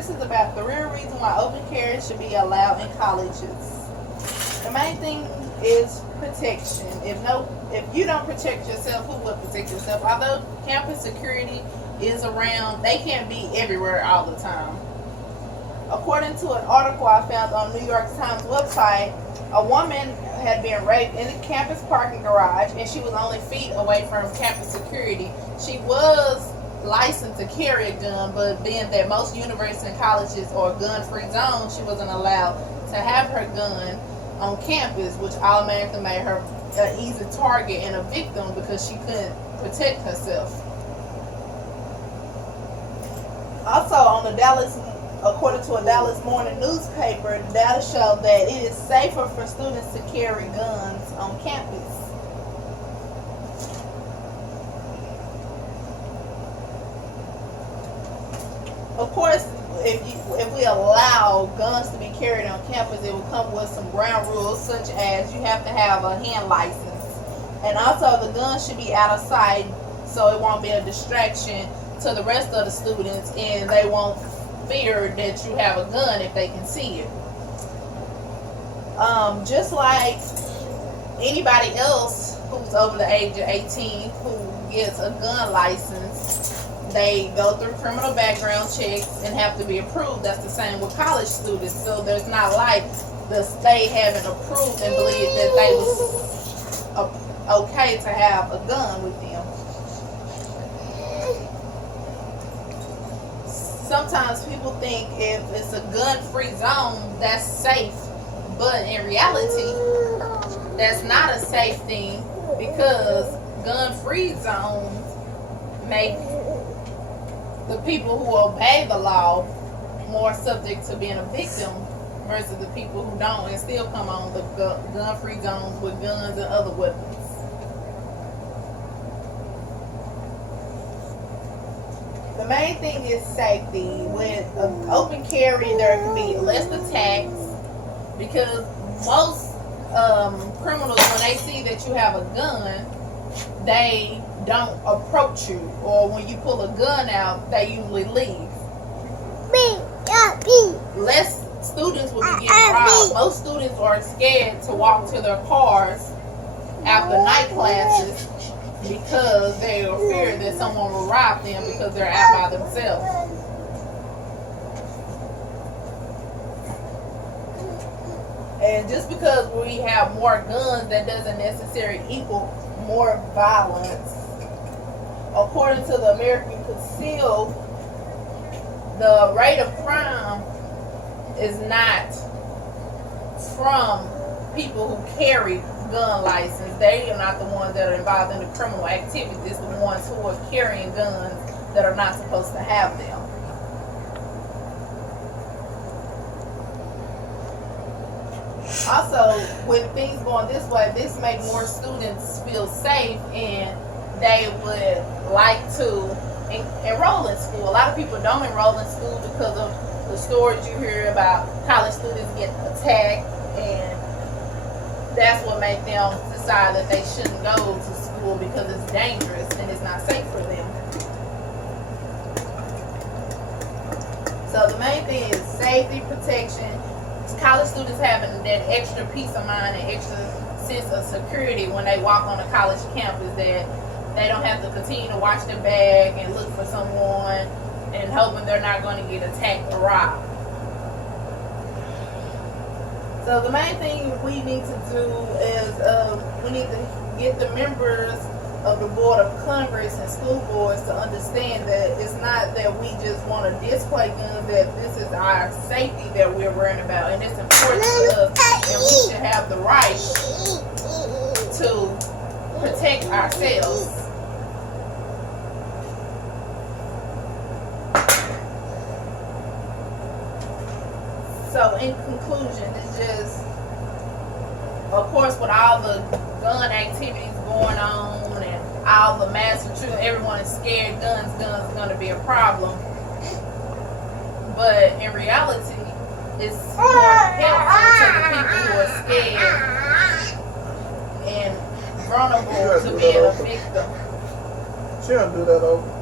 this is about the real reason why open carry should be allowed in colleges. The main thing is protection. If you don't protect yourself, who will protect yourself? Although campus security is around, they can't be everywhere all the time. According to an article I found on New York Times website, a woman had been raped in the campus parking garage, and she was only feet away from campus security. She was licensed to carry a gun, but being that most universities and colleges are gun-free zones, she wasn't allowed to have her gun on campus, which automatically made her an easy target and a victim because she couldn't protect herself. Also, according to a Dallas morning newspaper, data showed that it is safer for students to carry guns on campus. Of course, if we allow guns to be carried on campus, it will come with some ground rules, such as you have to have a hand license, and also the gun should be out of sight so it won't be a distraction to the rest of the students, and they won't fear that you have a gun if they can see it. Just like anybody else who's over the age of 18 who gets a gun license, they go through criminal background checks and have to be approved. That's the same with college students. So there's not like the state having approved and believed that they was okay to have a gun with them. Sometimes people think if it's a gun-free zone, that's safe. But in reality, that's not a safe thing, because gun-free zones make the people who obey the law more subject to being a victim versus the people who don't and still come on the gun-free zones with guns and other weapons. The main thing is safety. With open carry, there can be less attacks, because most criminals, when they see that you have a gun, they don't approach you, or when you pull a gun out, they usually leave. Less students will be getting robbed. Most students are scared to walk to their cars after night classes because they are feared that someone will rob them because they're out by themselves. And just because we have more guns, that doesn't necessarily equal more violence. According to the American Conceal, the rate of crime is not from people who carry gun license. They are not the ones that are involved in the criminal activities. It's the ones who are carrying guns that are not supposed to have them. Also, with things going this way, this makes more students feel safe, and they would like to enroll in school. A lot of people don't enroll in school because of the stories you hear about college students getting attacked, and that's what made them decide that they shouldn't go to school because it's dangerous and it's not safe for them. So the main thing is safety, protection. College students having that extra peace of mind and extra sense of security when they walk on a college campus, that they don't have to continue to watch their bag and look for someone and hoping they're not going to get attacked or robbed. So the main thing we need to do is we need to get the members of the Board of Congress and school boards to understand that it's not that we just want to display guns, that this is our safety that we're worrying about, and it's important to us, and we should have the right to protect ourselves. So in conclusion, it's just, of course, with all the gun activities going on and all the mass shooting, everyone is scared guns is going to be a problem. But in reality, it's more helpful to the people who are scared and vulnerable to being a victim. She'll do that over.